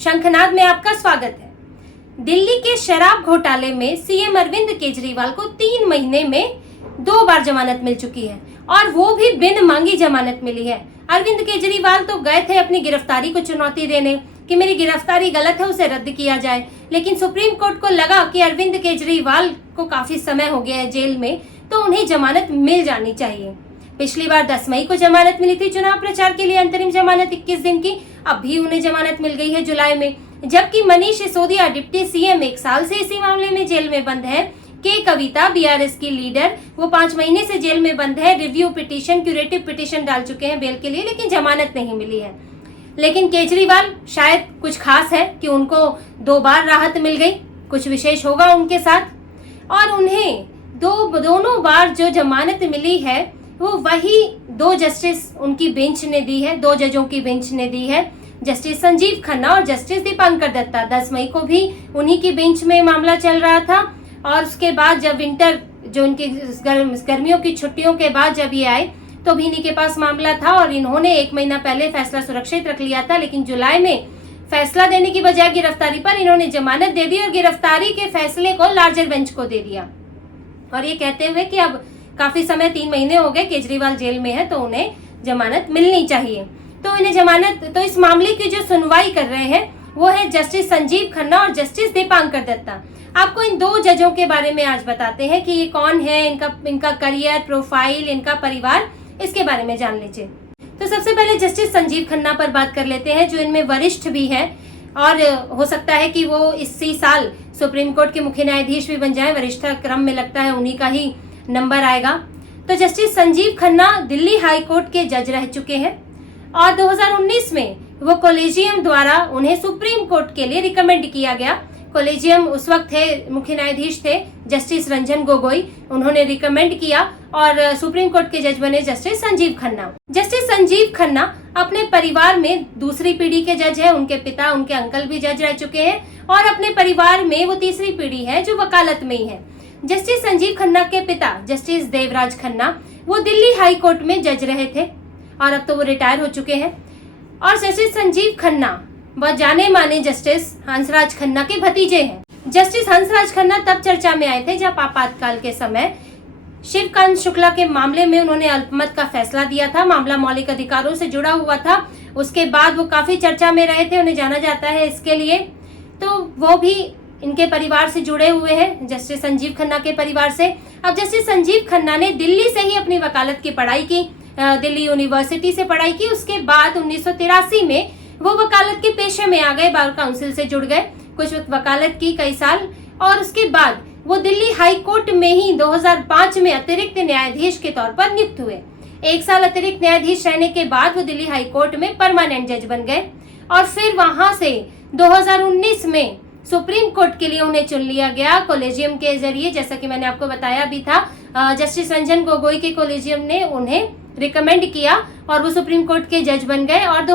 शंखनाद में आपका स्वागत है। दिल्ली के शराब घोटाले में सीएम अरविंद केजरीवाल को 3 महीने में 2 बार जमानत मिल चुकी है और वो भी बिन मांगी जमानत मिली है। अरविंद केजरीवाल तो गए थे अपनी गिरफ्तारी को चुनौती देने कि मेरी गिरफ्तारी गलत है, उसे रद्द किया जाए, लेकिन सुप्रीम कोर्ट को लगा कि अरविंद केजरीवाल को काफी समय हो गया है जेल में, तो उन्हें जमानत मिल जानी चाहिए। पिछली बार 10 मई को जमानत मिली थी चुनाव प्रचार के लिए अंतरिम जमानत 21 दिन की, अब भी उन्हें जमानत मिल गई है जुलाई में। जबकि मनीष सिसोदिया डिप्टी सीएम 1 साल से इसी मामले में जेल में बंद है। के कविता बीआरएस की लीडर, वो 5 महीने से जेल में बंद है। रिव्यू पिटीशन, क्यूरेटिव पिटीशन डाल चुके हैं बेल के लिए, लेकिन जमानत नहीं मिली है। लेकिन केजरीवाल शायद कुछ खास है कि उनको 2 बार राहत मिल गई, कुछ विशेष होगा उनके साथ। और उन्हें दोनों बार जो जमानत मिली है वो वही 2 जस्टिस उनकी बेंच ने दी है, 2 जजों की बेंच ने दी है, जस्टिस संजीव खन्ना और जस्टिस दीपांकर दत्ता। 10 मई को भी उन्हीं की बेंच में मामला चल रहा था और उसके बाद जब विंटर जो उनकी गर्मियों की छुट्टियों के बाद जब ये आए तो भी इन्हीं के पास मामला था और इन्होंने 1 महीना पहले फैसला सुरक्षित रख लिया था। लेकिन जुलाई में फैसला देने की बजाय गिरफ्तारी पर इन्होंने जमानत दे दी और गिरफ्तारी के फैसले को लार्जर बेंच को दे दिया, और ये कहते हुए कि अब काफी समय 3 महीने हो गए केजरीवाल जेल में है तो उन्हें जमानत मिलनी चाहिए। तो इन्हें जमानत, तो इस मामले की जो सुनवाई कर रहे हैं वो है जस्टिस संजीव खन्ना और जस्टिस दीपांकर दत्ता। आपको इन 2 जजों के बारे में आज बताते हैं कि ये कौन है, इनका करियर, प्रोफाइल, इनका परिवार, इसके बारे में जान लीजिए। तो सबसे पहले जस्टिस संजीव खन्ना पर बात कर लेते हैं, जो इनमें वरिष्ठ भी है और हो सकता है कि वो इसी साल सुप्रीम कोर्ट के मुख्य न्यायाधीश भी बन जाए। वरिष्ठ क्रम में लगता है उन्हीं का ही नंबर आएगा। तो justice Sanjeev Khanna Delhi high court के जज रह चुके हैं और 2019 में वो कॉलेजियम द्वारा उन्हें सुप्रीम कोर्ट के लिए रिकमेंड किया गया। कॉलेजियम उस वक्त थे, मुख्य न्यायाधीश थे जस्टिस रंजन गोगोई, उन्होंने रिकमेंड किया और सुप्रीम कोर्ट के जज बने जस्टिस संजीव खन्ना। जस्टिस संजीव खन्ना अपने परिवार में दूसरी पीढ़ी के जज है, उनके पिता, उनके अंकल भी जज रह चुके हैं और अपने परिवार में वो तीसरी पीढ़ी है जो वकालत में ही है। जस्टिस संजीव खन्ना के पिता जस्टिस देवराज खन्ना वो दिल्ली हाई कोर्ट में जज रहे थे और अब तो वो रिटायर हो चुके हैं। और जस्टिस संजीव खन्ना वह जाने माने जस्टिस हंसराज खन्ना के भतीजे हैं। जस्टिस हंसराज खन्ना तब चर्चा में आए थे जब आपातकाल के समय शिवकांत शुक्ला के मामले में उन्होंने अल्पमत का फैसला दिया था। मामला मौलिक अधिकारों से जुड़ा हुआ था, उसके बाद वो काफी चर्चा में रहे थे, उन्हें जाना जाता है इसके लिए। तो वो भी इनके परिवार से जुड़े हुए हैं, जस्टिस संजीव खन्ना के परिवार से। अब जस्टिस संजीव खन्ना ने दिल्ली से ही अपनी वकालत की पढ़ाई की, दिल्ली यूनिवर्सिटी से पढ़ाई की। उसके बाद 1983 में वो वकालत के पेशे में आ गए, बार काउंसिल से जुड़ गए, कुछ वकालत की कई साल, और उसके बाद वो दिल्ली हाई कोर्ट में ही 2005 में अतिरिक्त न्यायाधीश के तौर पर नियुक्त हुए। 1 साल अतिरिक्त न्यायाधीश रहने के बाद वो दिल्ली हाई कोर्ट में परमानेंट जज बन गए और फिर वहां से 2019 में सुप्रीम कोर्ट के लिए उन्हें चुन लिया गया कॉलेजियम के जरिए। जैसा कि मैंने आपको बताया भी था, जस्टिस रंजन गोगोई के कॉलेजियम ने उन्हें रिकमेंड किया और वो सुप्रीम कोर्ट के जज बन गए और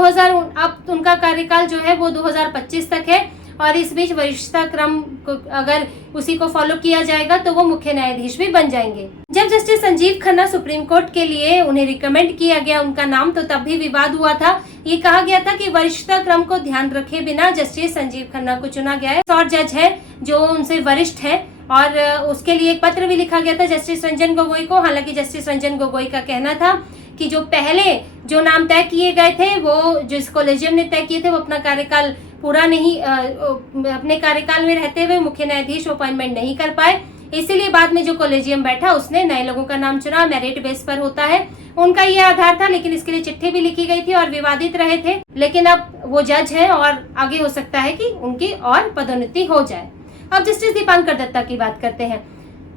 अब उनका कार्यकाल जो है वो 2025 तक है और इस बीच वरिष्ठता क्रम अगर उसी को फॉलो किया जाएगा तो वो मुख्य न्यायाधीश भी बन जाएंगे। जब justice Sanjeev Khanna supreme court के लिए उन्हें रिकमेंड किया गया उनका नाम, तो तब भी विवाद हुआ था। ये कहा गया था कि वरिष्ठता क्रम को ध्यान रखे बिना जस्टिस संजीव खन्ना को चुना गया है और जज है जो उनसे वरिष्ठ है, और उसके लिए एक पत्र भी लिखा गया था जस्टिस रंजन गोगोई को। हालांकि जस्टिस रंजन गोगोई का कहना था कि जो पहले जो नाम तय किए गए थे, वो जिस कॉलेजियम ने तय किए थे, वो अपना कार्यकाल पूरा नहीं, अपने कार्यकाल में रहते हुए मुख्य न्यायाधीश अपॉइंटमेंट नहीं कर पाए, इसीलिए बाद में जो कॉलेजियम बैठा उसने नए लोगों का नाम चुना। मेरिट बेस पर होता है, उनका ये आधार था, लेकिन इसके लिए चिट्ठी भी लिखी गई थी और विवादित रहे थे। लेकिन अब वो जज है और आगे हो सकता है कि उनकी और पदोन्नति हो जाए। अब जस्टिस दीपांकर दत्ता की बात करते हैं।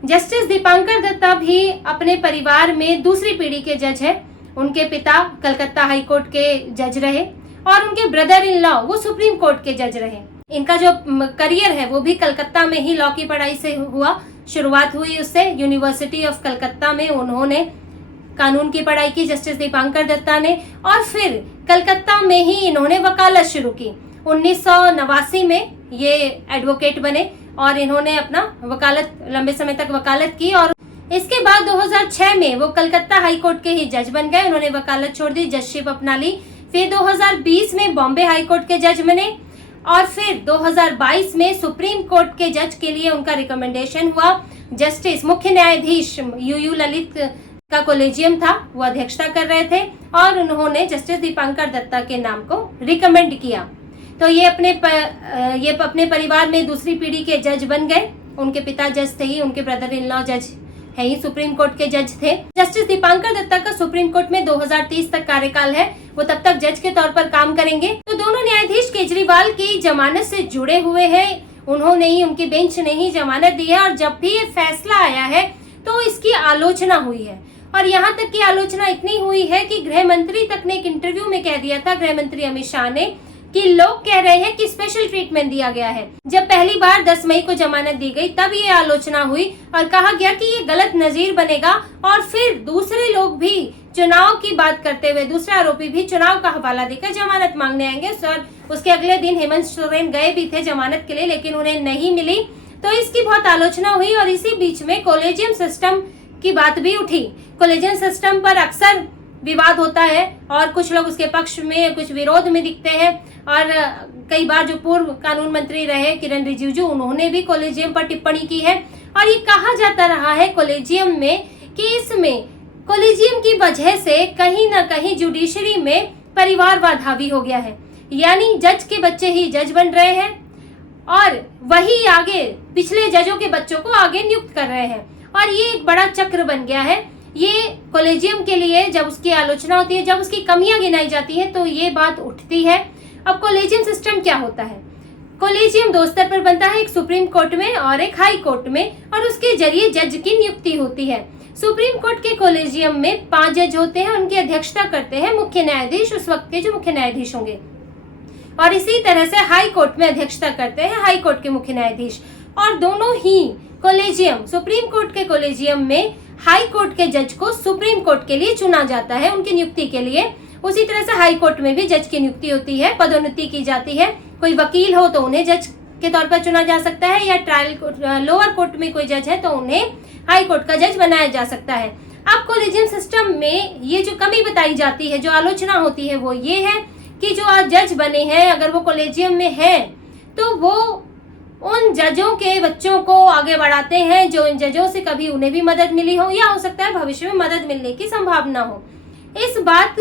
जस्टिस दीपांकर दत्ता भी अपने परिवार में दूसरी पीढ़ी के जज है। उनके पिता कलकत्ता हाई कोर्ट के जज रहे और उनके ब्रदर इन लॉ वो सुप्रीम कोर्ट के जज रहे। इनका जो करियर है वो भी कलकत्ता में ही लॉ की पढ़ाई से हुआ, शुरुआत हुई उससे। यूनिवर्सिटी ऑफ कलकत्ता में उन्होंने कानून की पढ़ाई की जस्टिस दीपांकर दत्ता ने, और फिर कलकत्ता में ही इन्होंने वकालत शुरू की। 1989 में ये एडवोकेट बने और इन्होंने अपना वकालत लंबे समय तक वकालत की और इसके बाद 2006 में वो कलकत्ता हाई कोर्ट के ही जज बन गए। उन्होंने वकालत छोड़ दी, जजशिप अपना ली। फिर 2020 में बॉम्बे हाई कोर्ट के जज बने और फिर 2022 में सुप्रीम कोर्ट के जज के लिए उनका रिकमेंडेशन हुआ। जस्टिस मुख्य न्यायाधीश यूयू ललित का कोलेजियम था, वो अध्यक्षता कर रहे थे और उन्होंने जस्टिस दीपांकर दत्ता के नाम को रिकमेंड किया। तो ये अपने परिवार में दूसरी पीढ़ी के जज बन गए। उनके पिता जज थे ही, उनके ब्रदर इन लॉ जज है ही, सुप्रीम कोर्ट के जज थे। जस्टिस दीपांकर दत्ता का सुप्रीम कोर्ट में 2030 तक कार्यकाल है, वो तब तक जज के तौर पर काम करेंगे। तो दोनों न्यायाधीश केजरीवाल की जमानत से जुड़े हुए हैं, उन्होंने ही, उनकी बेंच ने ही जमानत दी है और जब भी ये फैसला आया है तो इसकी आलोचना हुई है। और यहाँ तक की आलोचना इतनी हुई है कि गृह मंत्री तक ने एक इंटरव्यू में कह दिया था, गृह मंत्री अमित शाह ने, कि लोग कह रहे हैं कि स्पेशल ट्रीटमेंट दिया गया है। जब पहली बार 10 मई को जमानत दी गई तब ये आलोचना हुई और कहा गया कि ये गलत नजीर बनेगा और फिर दूसरे लोग भी चुनाव की बात करते हुए, दूसरे आरोपी भी चुनाव का हवाला देकर जमानत मांगने आएंगे। सर, उसके अगले दिन हेमंत सोरेन गए भी थे जमानत के लिए, लेकिन उन्हें नहीं मिली। तो इसकी बहुत आलोचना हुई और इसी बीच में कॉलेजियम सिस्टम की बात भी उठी। कॉलेजियम सिस्टम पर अक्सर विवाद होता है और कुछ लोग उसके पक्ष में, कुछ विरोध में दिखते हैं। और कई बार जो पूर्व कानून मंत्री रहे किरण रिजिजू, उन्होंने भी कॉलेजियम पर टिप्पणी की है। और ये कहा जाता रहा है कॉलेजियम में कि इसमें कॉलेजियम की वजह से कहीं ना कहीं जुडिशरी में परिवारवाद हावी हो गया है, यानी जज के बच्चे ही जज बन रहे हैं और वही आगे पिछले जजों के बच्चों को आगे नियुक्त कर रहे हैं। और ये एक बड़ा चक्र बन गया है। ये कॉलेजियम के लिए जब उसकी आलोचना होती है, जब उसकी कमियां गिनाई जाती है, तो ये बात उठती है। अब कॉलेजियम सिस्टम क्या होता है? कॉलेजियम 2 स्तर पर बनता है, एक सुप्रीम कोर्ट में और एक हाई कोर्ट में, और उसके जरिए जज की नियुक्ति होती है। सुप्रीम कोर्ट के कॉलेजियम में 5 जज होते हैं, उनकी अध्यक्षता करते हैं मुख्य न्यायाधीश, उस वक्त के जो मुख्य न्यायाधीश होंगे। और इसी तरह से हाई कोर्ट में अध्यक्षता करते हैं हाई कोर्ट के मुख्य न्यायाधीश। और दोनों ही कॉलेजियम, सुप्रीम कोर्ट के कॉलेजियम में हाई कोर्ट के जज को सुप्रीम कोर्ट के लिए चुना जाता है उनकी नियुक्ति के लिए। उसी तरह से हाई कोर्ट में भी जज की नियुक्ति होती है, पदोन्नति की जाती है। कोई वकील हो तो उन्हें जज के तौर पर चुना जा सकता है, या ट्रायल लोअर कोर्ट में कोई जज है तो उन्हें हाई कोर्ट का जज बनाया जा सकता है। अब कॉलेजियम सिस्टम में ये जो कमी बताई जाती है, जो आलोचना होती है, वो ये है कि जो आज जज बने हैं, अगर वो कॉलेजियम में है तो वो उन जजों के बच्चों को आगे बढ़ाते हैं जो इन जजों से कभी उन्हें भी मदद मिली हो या हो सकता है भविष्य में मदद मिलने की संभावना हो। इस बात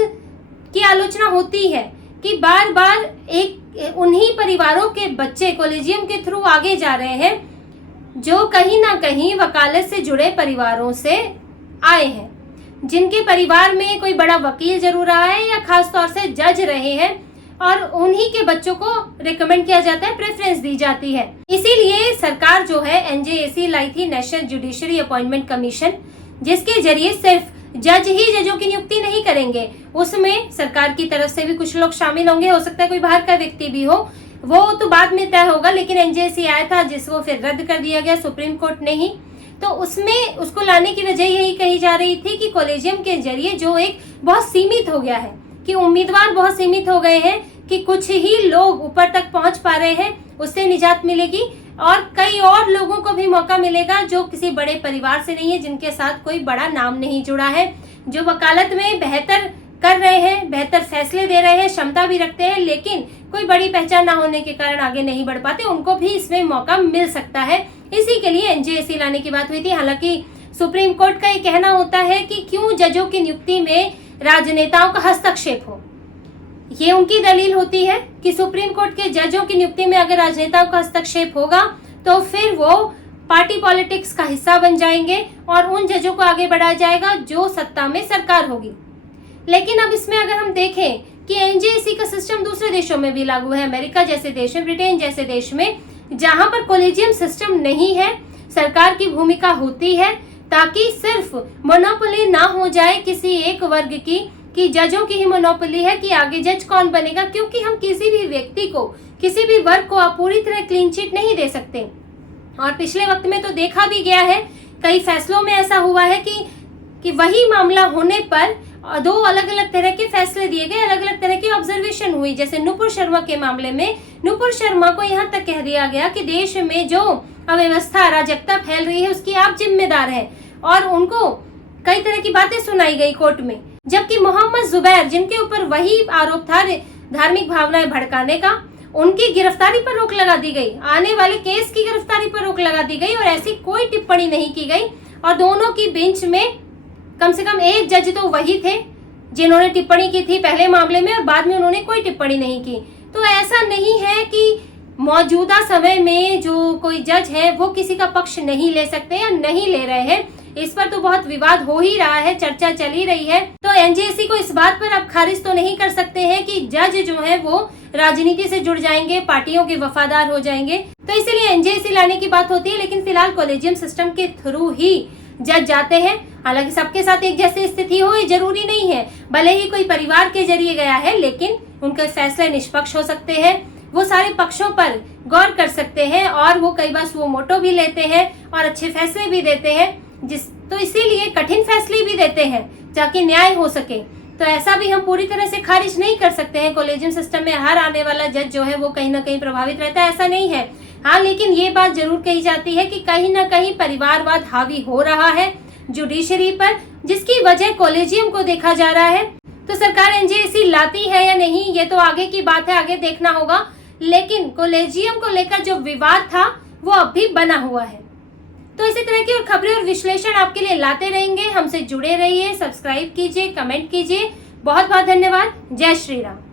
की आलोचना होती है कि बार बार एक उन्हीं परिवारों के बच्चे कॉलेजियम के थ्रू आगे जा रहे हैं जो कहीं ना कहीं वकालत से जुड़े परिवारों से आए हैं, जिनके परिवार में कोई बड़ा वकील जरूर रहा है या खास तौर से जज रहे हैं, और उन्हीं के बच्चों को रिकमेंड किया जाता है, प्रेफरेंस दी जाती है। इसीलिए सरकार जो है एनजेएसी लाई थी, नेशनल जुडिशरी अपॉइंटमेंट कमीशन, जिसके जरिए सिर्फ जज ही जजों की नियुक्ति नहीं करेंगे, उसमें सरकार की तरफ से भी कुछ लोग शामिल होंगे, हो सकता है कोई बाहर का व्यक्ति भी हो, वो तो बाद में तय होगा। लेकिन एनजेएसी आया था जिसको फिर रद्द कर दिया गया सुप्रीम कोर्ट ने ही। तो उसमें उसको लाने की वजह यही कही जा रही थी कि कॉलेजियम के जरिए जो एक बहुत सीमित हो गया है, कि उम्मीदवार बहुत सीमित हो गए हैं, कि कुछ ही लोग ऊपर तक पहुंच पा रहे हैं, उससे निजात मिलेगी और कई और लोगों को भी मौका मिलेगा जो किसी बड़े परिवार से नहीं है, जिनके साथ कोई बड़ा नाम नहीं जुड़ा है, जो वकालत में बेहतर कर रहे हैं, बेहतर फैसले दे रहे हैं, क्षमता भी रखते हैं, लेकिन कोई बड़ी पहचान ना होने के कारण आगे नहीं बढ़ पाते, उनको भी इसमें मौका मिल सकता है। इसी के लिए एनजेएसी लाने की बात हुई थी। हालांकि सुप्रीम कोर्ट का ये कहना होता है कि क्यों जजों की नियुक्ति में राजनेताओं का हस्तक्षेप हो। ये उनकी दलील होती है कि सुप्रीम कोर्ट के जजों की नियुक्ति में अगर राजनेताओं का हस्तक्षेप होगा तो फिर वो पार्टी पॉलिटिक्स का हिस्सा बन जाएंगे और उन जजों को आगे बढ़ाया जाएगा जो सत्ता में सरकार होगी। लेकिन अब इसमें अगर हम देखें कि एनजेएसी का सिस्टम दूसरे देशों में भी लागू है, अमेरिका जैसे देश में, ब्रिटेन जैसे देश में, जहां पर कॉलेजियम सिस्टम नहीं है, सरकार की भूमिका होती है ताकि सिर्फ मोनोपोली ना हो जाए किसी एक वर्ग की, कि जजों की ही मोनोपोली है कि आगे जज कौन बनेगा, क्योंकि हम किसी भी व्यक्ति को, किसी भी वर्ग को पूरी तरह क्लीन चिट नहीं दे सकते। और पिछले वक्त में तो देखा भी गया है, कई फैसलों में ऐसा हुआ है कि वही मामला होने पर 2 अलग अलग तरह के फैसले दिए गए, अलग अलग तरह की ऑब्जर्वेशन हुई। जैसे नुपुर शर्मा के मामले में नुपुर शर्मा को यहाँ तक कह दिया गया कि देश में जो अव्यवस्था, अराजकता फैल रही है उसकी आप जिम्मेदार हैं, और उनको कई तरह की बातें सुनाई गई कोर्ट में। जबकि मोहम्मद जुबैर, जिनके ऊपर वही आरोप था धार्मिक भावनाएं भड़काने का, उनकी गिरफ्तारी पर रोक लगा दी गई, आने वाले केस की गिरफ्तारी पर रोक लगा दी गई और ऐसी कोई टिप्पणी नहीं की गई। और दोनों की बेंच में कम से कम एक जज तो वही थे जिन्होंने टिप्पणी की थी पहले मामले में और बाद में उन्होंने कोई टिप्पणी नहीं की। तो ऐसा नहीं है कि मौजूदा समय में जो कोई जज है वो किसी का पक्ष नहीं ले सकते या नहीं ले रहे हैं। इस पर तो बहुत विवाद हो ही रहा है, चर्चा चल ही रही है। तो एनजेएसी को इस बात पर अब खारिज तो नहीं कर सकते हैं कि जज जो है वो राजनीति से जुड़ जाएंगे, पार्टियों के वफादार हो जाएंगे। तो इसीलिए एनजेएसी लाने की बात होती है, लेकिन फिलहाल कॉलेजियम सिस्टम के थ्रू ही जज जाते हैं। हालांकि सबके साथ एक जैसी स्थिति हो ये जरूरी नहीं है, भले ही कोई परिवार के जरिए गया है लेकिन उनके फैसले निष्पक्ष हो सकते हैं, वो सारे पक्षों पर गौर कर सकते हैं और वो कई बार वो मोटो भी लेते हैं और अच्छे फैसले भी देते हैं, तो इसीलिए कठिन फैसले भी देते हैं ताकि न्याय हो सके। तो ऐसा भी हम पूरी तरह से खारिज नहीं कर सकते हैं कॉलेजियम सिस्टम में हर आने वाला जज जो है वो कहीं ना कहीं प्रभावित रहता है, ऐसा नहीं है। हाँ, लेकिन ये बात जरूर कही जाती है कि कहीं ना कहीं परिवारवाद हावी हो रहा है जुडिशरी पर, जिसकी वजह कॉलेजियम को देखा जा रहा है। तो सरकार एनजेएसी लाती है या नहीं ये तो आगे की बात है, आगे देखना होगा। लेकिन कॉलेजियम को लेकर जो विवाद था वो अब भी बना हुआ है। तो इसी तरह की और खबरें और विश्लेषण आपके लिए लाते रहेंगे। हमसे जुड़े रहिए, सब्सक्राइब कीजिए, कमेंट कीजिए। बहुत बहुत धन्यवाद। जय श्री राम।